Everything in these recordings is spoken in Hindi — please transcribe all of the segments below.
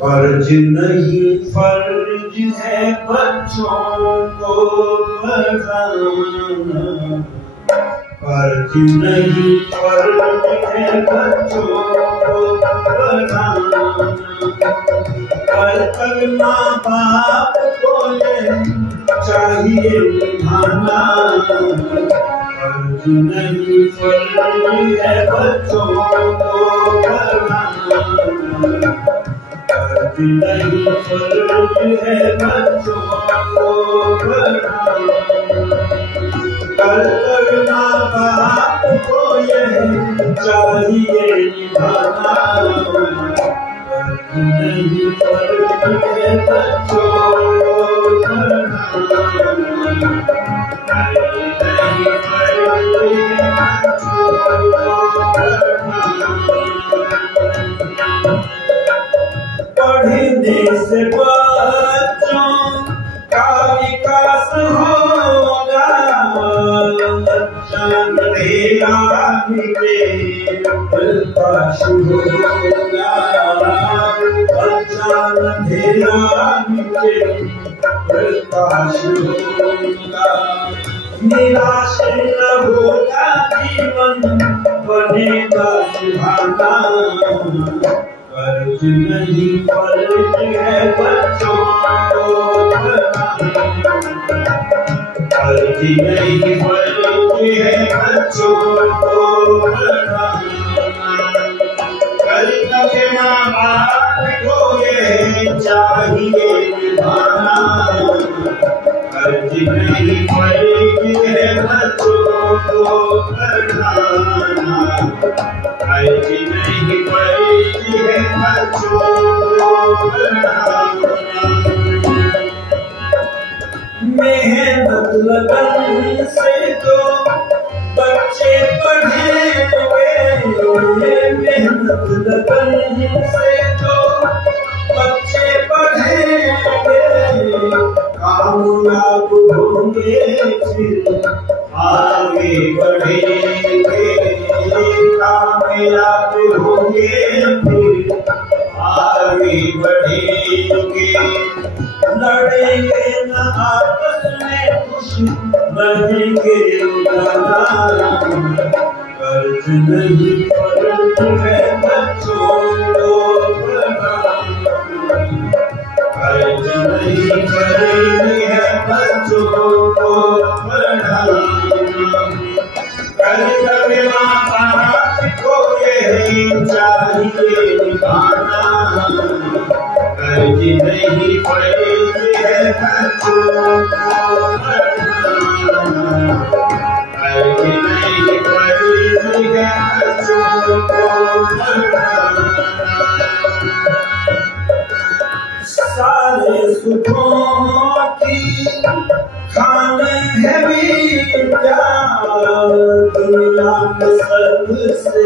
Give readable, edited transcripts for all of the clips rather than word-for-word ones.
फर्ज नहीं फर्ज है बच्चों को पढ़ाना, फर्ज नहीं फर्ज है बच्चों को पढ़ाना। पर माँ बाप को ये चाहिए निभाना, फर्ज नहीं फर्ज है बच्चों को पढ़ाना, फर्ज नहीं फर्ज है बच्चों को पढ़ाना। कर्तव्य माँ बाप को ये चाहिए निभाना, फर्ज नहीं फर्ज है बच्चों को पढ़ाना, फर्ज नहीं फर्ज है बच्चों को पढ़ाना। पढ़ने से बच्चों का विकास होगा, बच्चा अंधेरा मिटे प्रकाश होगा, बच्चा अंधेरा मिटे प्रकाश होगा। निराश न होगा जीवन बनेगा सुहाना, फर्ज नहीं फर्ज है बच्चों को पढ़ाना, फर्ज नहीं फर्ज है बच्चों को पढ़ाना। कर्तव्य माँ बाप को ये चाहिए निभाना, फर्ज नहीं फर्ज है बच्चों को पढ़ाना, फर्ज नहीं फर्ज है बच्चों को पढ़ाना। मेहनत लगन से तो बच्चे पढ़ेंगे, मेहनत लगन से तो बच्चे पढ़ेंगे, कामयाब होंगे फिर आगे बढ़ेंगे, कामयाब होंगे फिर आगे बढ़ेंगे। लड़ेंगे न आपस में खुश रहेंगे उजाला, फर्ज नहीं फर्ज है बच्चों को पढ़ाना, फर्ज नहीं फर्ज है बच्चों को पढ़ाना। कर्तव्य माँ बाप को ये चाहिए निभाना, फर्ज नहीं फर्ज है बच्चों को पढ़ाना, फर्ज नहीं फर्ज है बच्चों को पढ़ाना। सारे सुखों की खान है विद्या, दुनिया में सबसे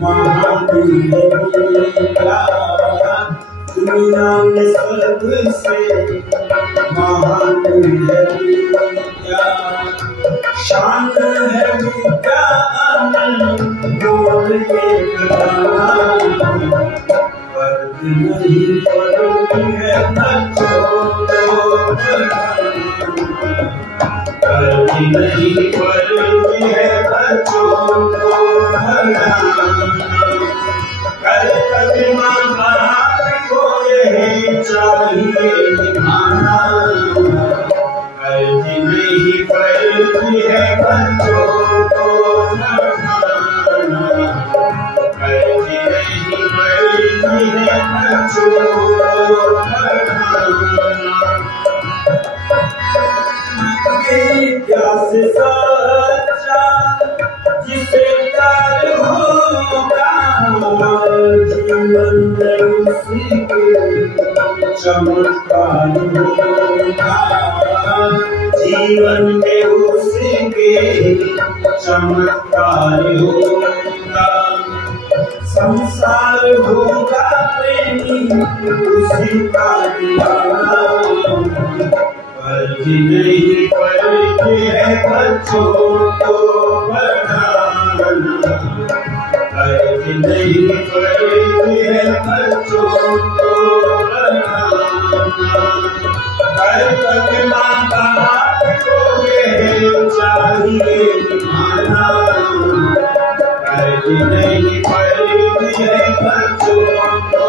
महान है विद्या, दुनिया में सबसे महान है विद्या। शान है विज्ञान बोल के बताना, फर्ज नहीं फर्ज है बच्चों को पढ़ाना, फर्ज नहीं फर्ज है बच्चों को पढ़ाना। कर्तव्य माँ बाप को ये चाहिए निभाना, फर्ज नहीं फर्ज है बच्चों को पढ़ाना, फर्ज नहीं फर्ज है बच्चों को पढ़ाना। विद्या से सच्चा जिसे प्यार होगा, जीवन में उसी के चमत्कार होगा, जीवन में उसी के चमत्कार होगा। संसार होगा प्रेमी उसी का दीवाना, फर्ज नहीं फर्ज है बच्चों को पढ़ाना, फर्ज नहीं पड़ती है बच्चों को घर तक माँ बाप को ये चाहिए निभाना। कर्ज नहीं पड़ती है बच्चों को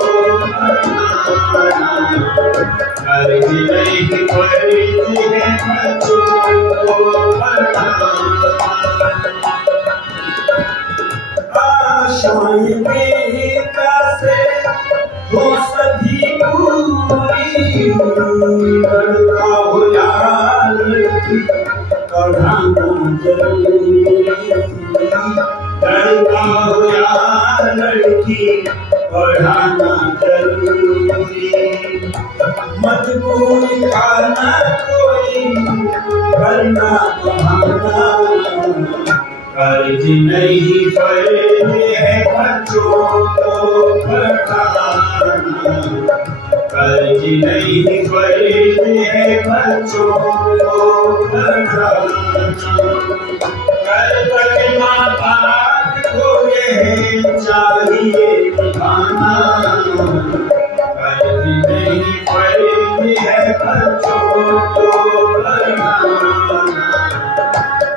कर्ज नहीं पड़ती है बच्चों को आशाएं बेटा से हो सभी पूरी लड़का हो या लड़की पढ़ाना जरूरी लड़का हो या लड़की पढ़ाना जरूरी मजबूर खाना कोई करना बहाना। कर्ज नहीं पड़ती है बच्चों को पढ़ाना कर्ज नहीं पड़ती है बच्चों को पढ़ाना। घर तक माँ बाप को ये चाहिए निभाना। कर्ज नहीं पड़ती है बच्चों को पढ़ाना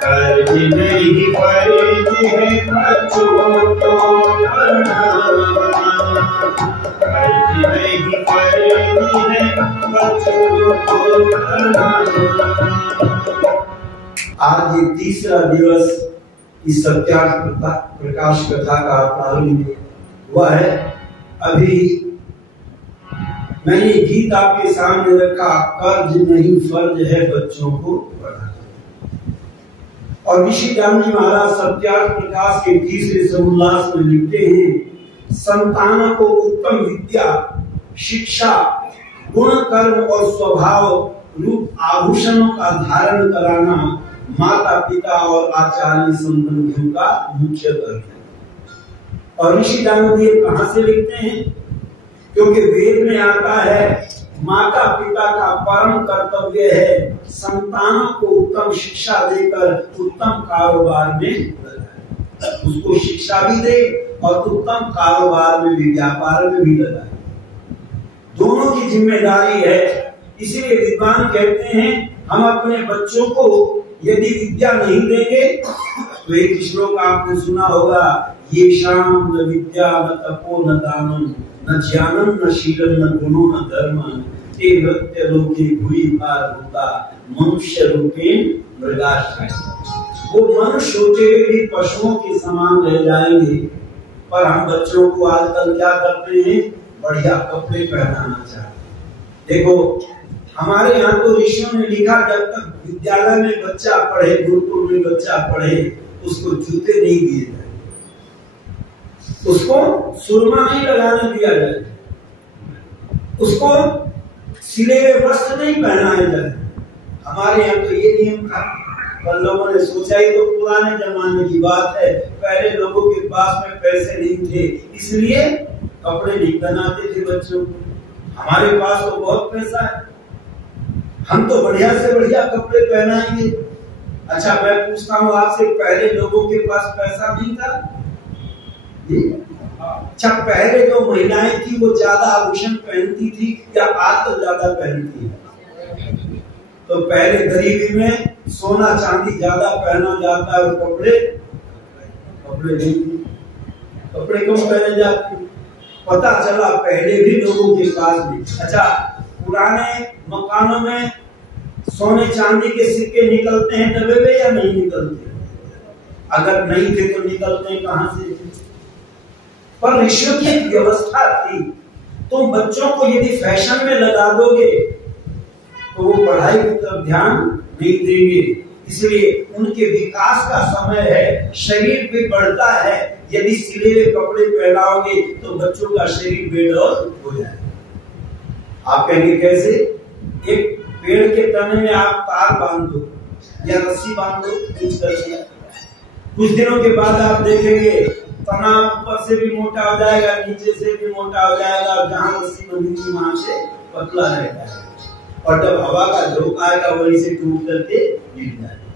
कर्ज नहीं पड़ती है बच्चों को पढ़ाना कर्ज नहीं पड़ती है बच्चों को पढ़ाना। आज ये तीसरा दिवस इस सत्यार्थ प्रकाश कथा का प्रारंभ हुआ है। अभी मैंने गीत आपके सामने रखा, कर्ज नहीं फर्ज है बच्चों को पढ़ाना। और ऋषि गांधी महाराज सत्यार्थ प्रकाश के तीसरे समुल्लास में लिखते हैं, संतानों को उत्तम विद्या शिक्षा गुण कर्म और स्वभाव रूप आभूषणों का धारण कराना माता पिता और आचार्य संबंधियों का मुख्य धर्म है। और ऋषि गांधी कहां से लिखते हैं? क्योंकि वेद में आता है माता पिता का परम कर्तव्य है संतानों को उत्तम शिक्षा देकर उत्तम कारोबार में लगाए, उसको शिक्षा भी दे और उत्तम कारोबार में भी व्यापार में भी लगाए। दोनों की जिम्मेदारी है। इसीलिए विद्वान कहते हैं हम अपने बच्चों को यदि विद्या नहीं देंगे तो एक श्लोक आपने सुना होगा, ये शाम न विद्या न तपो न दानम न ज्ञानम न शीलम न गुणो न धर्म ते नृत्य लोके भूरि भार होता मनुष्य रूपे मृगाश्रय। वो मनुष्य होते हुए भी पशुओं के समान रह जाएंगे। पर हम बच्चों को आजकल क्या करते हैं? बढ़िया कपड़े पहनाना चाहते। देखो हमारे यहाँ तो ऋषियों ने लिखा, जब तक विद्यालय में बच्चा पढ़े, गुरुकुल में बच्चा पढ़े, उसको जूते नहीं दिए जाए, उसको सुरमा नहीं लगाने दिया जाए, उसको सिले हुए वस्त्र नहीं पहनाए जाए। हमारे यहाँ तो ये नियम था। पर लोगों ने सोचा ही तो पुराने जमाने की बात है, पहले लोगों के पास में पैसे नहीं थे इसलिए कपड़े नहीं पहनाते थे बच्चों को। हमारे पास तो बहुत पैसा है, हम तो बढ़िया से बढ़िया कपड़े पहनाएंगे। अच्छा मैं पूछता हूँ आपसे, पहले लोगों के पास पैसा नहीं था? अच्छा पहले जो महिलाएं थी वो ज्यादा आभूषण पहनती थी या आज तो ज्यादा पहनती है? तो पहले गरीबी में सोना चांदी ज्यादा पहना जाता है और कपड़े नहीं, कपड़े कम पहने जाते। पता चला पहले भी लोगों के पास भी। अच्छा पुराने मकानों में सोने चांदी के सिक्के निकलते हैं दबे हुए या नहीं निकलते? अगर नहीं थे तो निकलते हैं कहां से? पर ऋषियों की एक व्यवस्था थी, तुम बच्चों को यदि फैशन में लगा दोगे तो वो पढ़ाई की तरफ ध्यान नहीं देंगे। इसलिए उनके विकास का समय है, शरीर भी बढ़ता है। यदि सिले हुए कपड़े पहनाओगे तो बच्चों का शरीर बेडौल हो जाएगा। आप कहेंगे कैसे? एक पेड़ के तने में आप तार बांध दो या रस्सी बांध दो, कुछ दिनों के बाद आप देखेंगे तना ऊपर से भी मोटा हो जाएगा, नीचे से भी मोटा हो जाएगा, और जहां रस्सी बंधी थी वहां से पतला रहता है। और जब हवा का झोंका आएगा वहीं से टूट करके गिर जाएगा।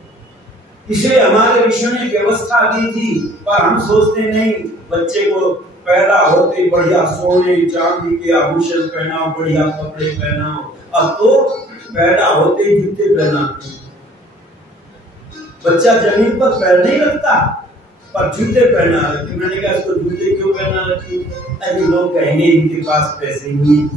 इसलिए हमारे ऋषियों ने व्यवस्था दी थी, पर हम सोचते नहीं, बच्चे को पैदा होते बढ़िया सोने चांदी के आभूषण पहनाओ, बढ़िया कपड़े पहनाओ। अब तो पैदा होते जूते पहनाते। बच्चा जमीन पर पैर नहीं रखता, पर जूते पहना रखे। मैंने कहा इसको जूते क्यों पहना रखे? अरे लोग कहेंगे इनके पास पैसे नहीं है।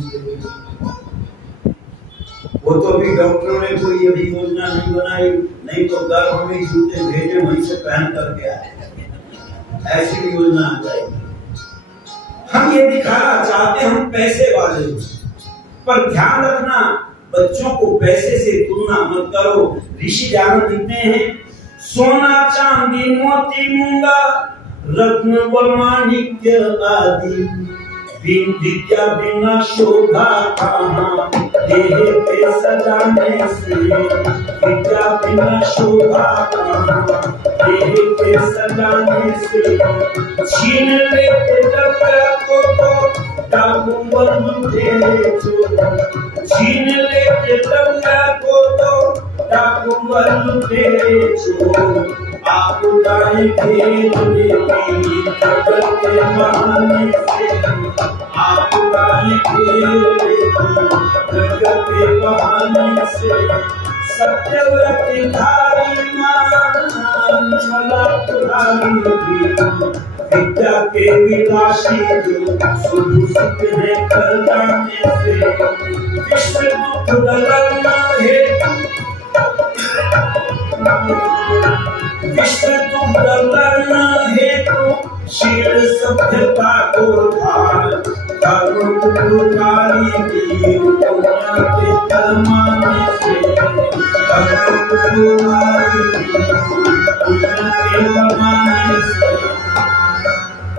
वो तो अभी डॉक्टरों ने कोई अभी योजना नहीं बनाई, नहीं तो गर्भ में जूते भेजे वहीं से पहन करके आए। ऐसी भी योजना आ जाएगी। हम ये दिखाना चाहते हम पैसे वाले, पर ध्यान रखना बच्चों को पैसे से तुलना मत करो। ऋषि ध्यान लिखते हैं, सोना चांदी मोती मूंगा रत्न व माणिक्य आदि, विद्या बिना शोभा कहाँ, देह पे सजाने से। विद्या बिना शोभा कहाँ, देह पे सजाने से। छीन लेते जब को तो डाकू बन तेरे चोर। छीन लेते जब को तो डाकू बन तेरे चोर। आप उड़ाए खेल लेती जगत के बहाने से। आप उड़ाए खेल लेती जगत के बहाने से। सत्यव्रती धारी मान छला तुम्हारी विद्या के विलासी जो सुधु सुख है कर जाने से। विश्व दुख दलना हेतु विश्व दुख दलना हेतु शील सभ्यता को धार। धर्म पुकारी वीर कन्या के कर्माने से। धर्म पुकारी वीर कन्या के कर्माने से।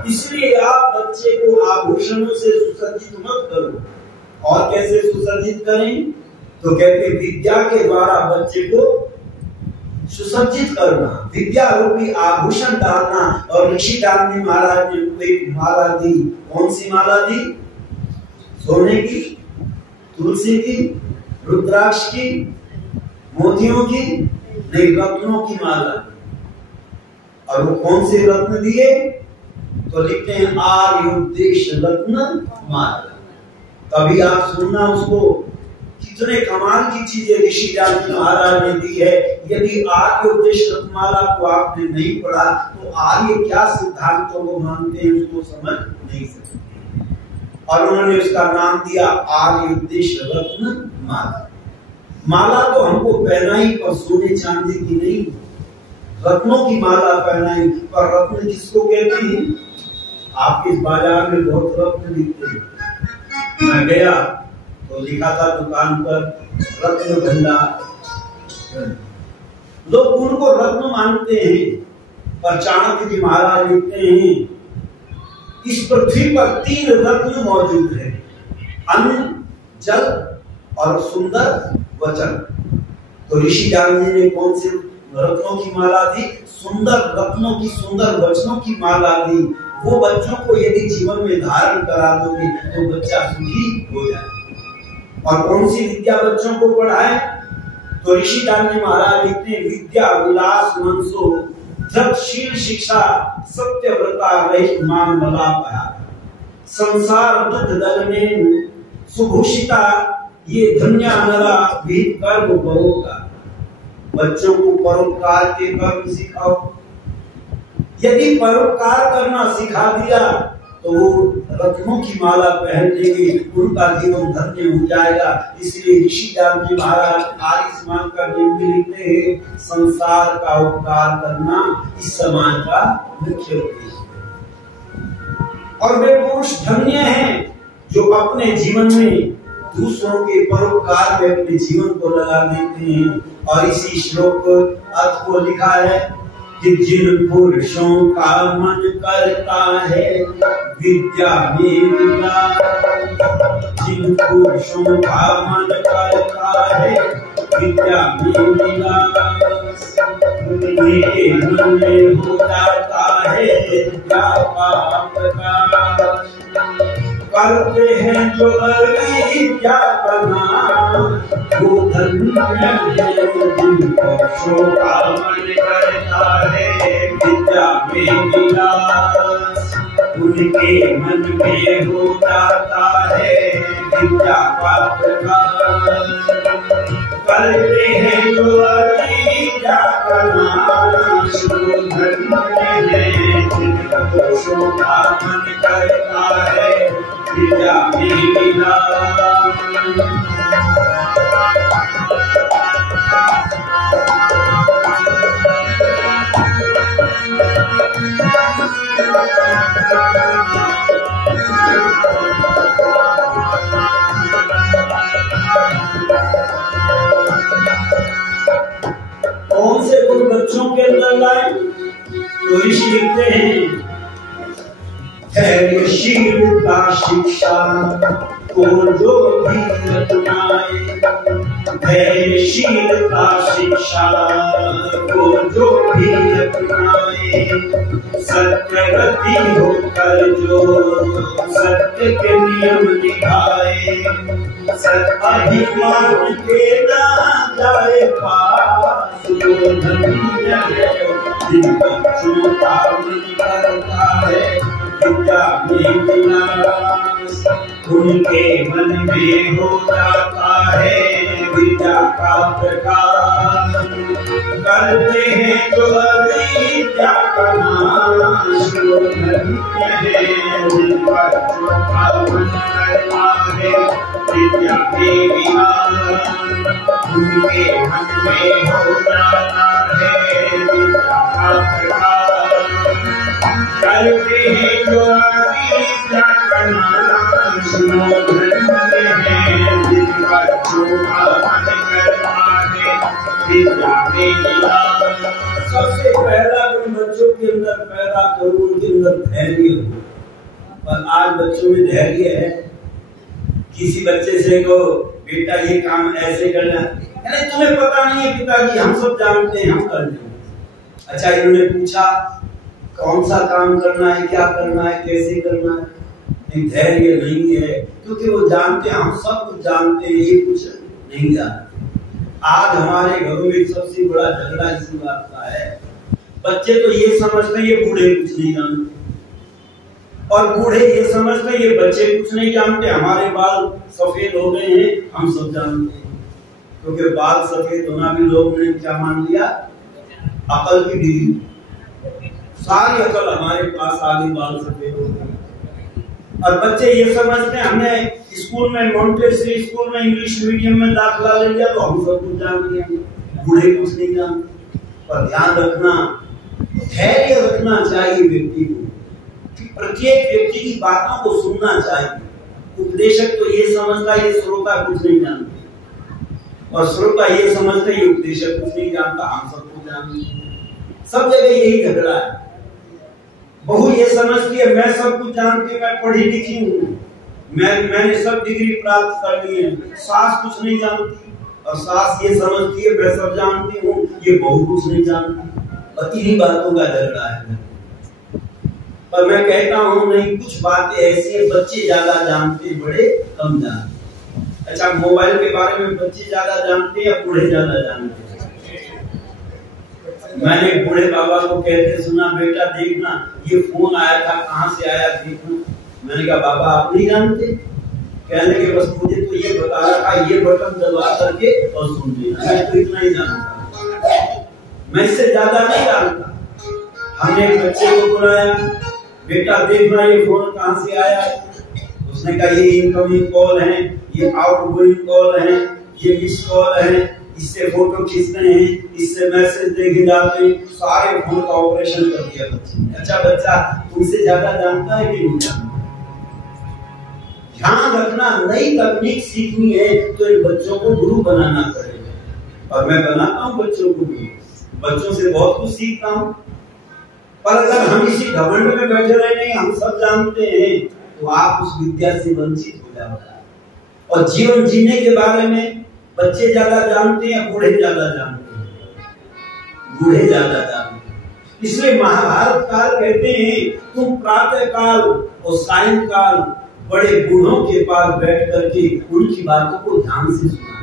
इसलिए आप बच्चे को आभूषणों से सुसज्जित मत करो। और कैसे सुसज्जित करें? तो कहते विद्या के द्वारा बच्चे को सुसज्जित करना, विद्या रूपी आभूषण डालना। और ऋषि दानी महाराज ने एक माला दी। कौन सी माला दी? सोने की, तुलसी की, रुद्राक्ष की, मोतियों की, नहीं रत्नों की माला। और वो कौन से रत्न दिए? तो लिखते हैं आर्योपदेश रत्न माला। तभी आप सुनना उसको, कितने कमाल की चीजें ऋषि दानी महाराज ने दी है। यदि आर्योपदेश रत्नमाला को आपने नहीं पढ़ा तो आर्य क्या सिद्धांतों को मानते हैं उसको समझ नहीं सकते। और उन्होंने उसका नाम दिया आर्योपदेश रत्न माला। माला तो हमको पहनाई, पर सोने चांदी की नहीं, रत्नों की माला पहनाई। पर रत्न किसको कहते हैं? आपके इस बाजार में बहुत रत्न दिखते हैं। मैं गया तो लिखा था दुकान पर रत्न भंडार। लोग उनको रत्न मानते हैं, पर चाणक्य जी महाराज लिखते हैं इस पृथ्वी पर 3 रत्न मौजूद है, अन्न, जल और सुंदर वचन। तो ऋषि दानी ने कौन से रत्नों की माला दी? सुंदर रत्नों की, सुंदर वचनों की माला दी। वो बच्चों को यदि जीवन में धारण करा दोगे तो बच्चा सुखी हो जाए। और कौन सी विद्या बच्चों को पढ़ाए? तो ऋषि दानी महाराज लिखते हैं विद्या विलास मनसो धृतशील शिक्षा सत्यव्रता रहित मान मला पाया। संसार दुख दल में सुभूषिता ये धन्या नरा विहित कर्म परोपकार। बच्चों को परोपकार के कर्म सिखाओ। यदि परोपकार करना सिखा दिया तो वो रत्नों की माला पहन लेंगे, उनका जीवन धन्य हो जाएगा। इसलिए ऋषि दानी महाराज आर्य समाज का नियम लिखते हैं संसार का उपकार करना इस समाज का मुख्य उद्देश्य है। और वे पुरुष धन्य हैं जो अपने जीवन में दूसरों के परोपकार में अपने जीवन को लगा देते हैं। और इसी श्लोक अर्थ को लिखा है कि जिन पुरुषों का मन करता है विद्या में विलास। जिन पुरुषों का मन करता है विद्या में विलास, उनके मन में हो जाता है विद्या का प्रकाश। करते हैं जो अविद्या करना, वो धन्य है जिनको शोभा मन करता है विद्या में विलास, उनके मन में हो जाता है विद्या का प्रकाश। करते हैं जो अविद्या करना, वो धन्य है जिनको शोभा मन करता है विद्या में विलास। कौन से गुण बच्चों के अंदर लाए? तो ऋषि लिखते हैं धैर्यशीलता शिक्षा को जो भी अपनाए, धैर्यशीलता शिक्षा को जो भी अपनाए, सत्यवती होकर जो सत्य के नियम निभाए, अभिमान के ना जाए पास, वो धन्य है जिनका छोटा मन करता है विद्या में विलास, उनके मन में हो जाता है विद्या का प्रकाश। करते हैं जो अविद्या का नाश, वो धन्य है जिनका छोटा मन करता है विद्या में विलास, उनके मन में हो जाता है विद्या का प्रकाश। करते हैं जो अविद्या का नाश, वो धन्य है जिनका छोटा मन करता है विद्या में विलास। सबसे पहला गुण बच्चों के अंदर पैदा करो, उनके अंदर धैर्य हो। पर आज बच्चों में धैर्य है? किसी बच्चे से को बेटा ये काम ऐसे करना, अरे तुम्हें पता नहीं है पिताजी, हम सब जानते हैं, हम कर लेंगे। अच्छा, इन्होंने पूछा कौन सा काम करना है, क्या करना है, कैसे करना है? नहीं, धैर्य नहीं है, क्योंकि वो जानते हैं, हम सब कुछ जानते हैं, ये कुछ नहीं जानते। आज हमारे घरों में सबसे बड़ा झगड़ा इसी बात का है, बच्चे तो ये समझते हैं ये बूढ़े कुछ नहीं जानते, और बूढ़े ये समझते हैं ये बच्चे कुछ नहीं जानते। हमारे बाल सफेद हो गए हैं, हम सब जानते हैं, क्योंकि बाल सफेद होना भी लोग ने क्या मान लिया? अकल की डिग्री। सारी अकल हमारे पास आ गई, बाल सफेद हो गए। और बच्चे ये समझते हैं हमने स्कूल में, मॉन्टेसरी स्कूल में इंग्लिश मीडियम में दाखिला ले लिया तो हम सब कुछ जान लिया, बूढ़े कुछ नहीं जानते। पर ध्यान रखना, धैर्य रखना चाहिए व्यक्ति को, प्रत्येक व्यक्ति की बातों को सुनना चाहिए। उपदेशक तो ये समझता है ये श्रोता कुछ नहीं जानते, और श्रोता ये समझता है ये उपदेशक कुछ नहीं जानता, हम सब कुछ जानते। सब जगह यही झगड़ा है। बहू ये समझती है मैं सब कुछ जानती हूँ, मैं पढ़ी लिखी हूँ, मैंने सब डिग्री प्राप्त कर ली है। सास कुछ नहीं जानती, और सास ये समझती है मैं सब जानती हूँ, ये बहू कुछ नहीं जानती, और इन्हीं बातों का झगड़ा है। पर मैं कहता हूँ नहीं, कुछ बातें ऐसी है बच्चे ज्यादा जानते, बड़े कम जानते। अच्छा, मोबाइल के बारे में बच्चे ज्यादा जानते या बूढ़े ज्यादा जानते? मैंने बूढ़े बाबा को कहते सुना, बेटा देखना ये फोन आया था, कहाँ से आया देखना। मैंने कहा बाबा आप नहीं जानते? कहने के बस मुझे तो ये बता रहा था ये बटन दबा करके और सुन लेना, मैं तो इतना ही जानता, मैं इससे ज्यादा नहीं जानता। हमने एक बच्चे को बुलाया, बेटा देखना ये फोन कहाँ से आया है। उसने कहा ये इनकमिंग कॉल है, ये आउटगोइंग कॉल है, ये मिस कॉल है, इससे फोटो खींचते हैं, इससे मैसेज देखे जाते हैं, सारे फोन का ऑपरेशन कर दिया बच्चे ने। अच्छा, बच्चा तुमसे ज्यादा जानता है कि नहीं जानता? ध्यान रखना, नई तकनीक सीखनी है तो इन बच्चों को गुरु बनाना पड़ेगा, और मैं बनाता हूँ बच्चों को गुरु, बच्चों से बहुत कुछ सीखता हूँ। पर अगर हम इसी घमंड में बैठे रहे नहीं हम सब जानते हैं, तो आप उस विद्या से वंचित हो जाओगे। और जीवन जीने के बारे में बच्चे ज्यादा जानते हैं, बूढ़े ज्यादा जानते हैं? बूढ़े ज्यादा जानते हैं। इसलिए महाभारत काल कहते हैं तुम प्रातः काल और सायं काल बड़े बूढ़ों के पास बैठ करके उनकी बातों को ध्यान से सुना।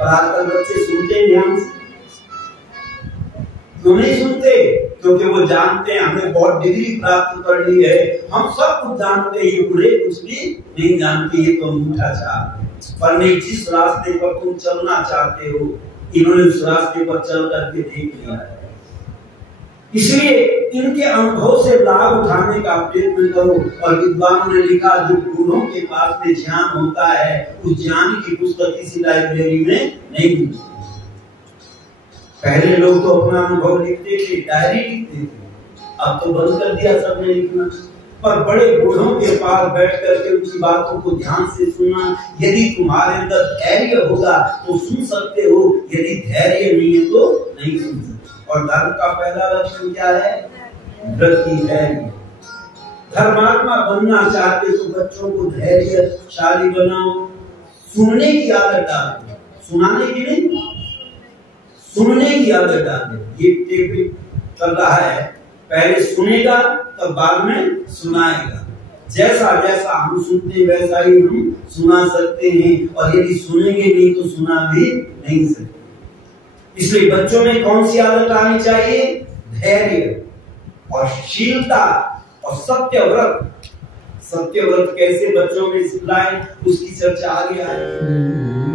पर आजकल बच्चे सुनते हैं ध्यान से? क्यों नहीं सुनते? क्योंकि वो जानते हैं हमने बहुत डिग्री प्राप्त कर ली है, हम सब कुछ जानते हैं, ये बुरे कुछ भी नहीं जानते, ये तो अंगूठा छाप। पर नहीं, जिस रास्ते पर तुम चलना चाहते हो इन्होंने उस रास्ते पर चल करके देख लिया है। इसलिए इनके अनुभव से लाभ उठाने का प्रयत्न करो। और विद्वानों ने लिखा जो बूढ़ों के पास में ज्ञान होता है उस ज्ञान की पुस्तक किसी लाइब्रेरी में नहीं मिलती। पहले लोग तो अपना अनुभव लिखते थे, डायरी लिखते थे, अब तो बंद कर दिया सबने लिखना। पर बड़े बूढ़ों के पास बैठ करके उनकी बातों को ध्यान से सुनना। यदि तुम्हारे अंदर धैर्य होगा तो सुन सकते हो, यदि धैर्य नहीं है तो नहीं सुन सकते। और धर्म का पहला लक्षण क्या है? वृत्ति धैर्य। धर्मात्मा बनना चाहते तो बच्चों को धैर्यशाली बनाओ, सुनने की आदत डालो, सुनाने की नहीं, सुनने की आदत डालो। ये टेप चल रहा है, पहले सुनेगा तब बाद में सुनाएगा। जैसा जैसा हम सुनते वैसा ही हम सुना सकते हैं, और यदि सुनेंगे नहीं तो सुना भी नहीं सकते। इसलिए बच्चों में कौन सी आदत आनी चाहिए? धैर्य और शीलता और सत्यव्रत। सत्यव्रत कैसे बच्चों में सिखाएं उसकी चर्चा आगे आएगी।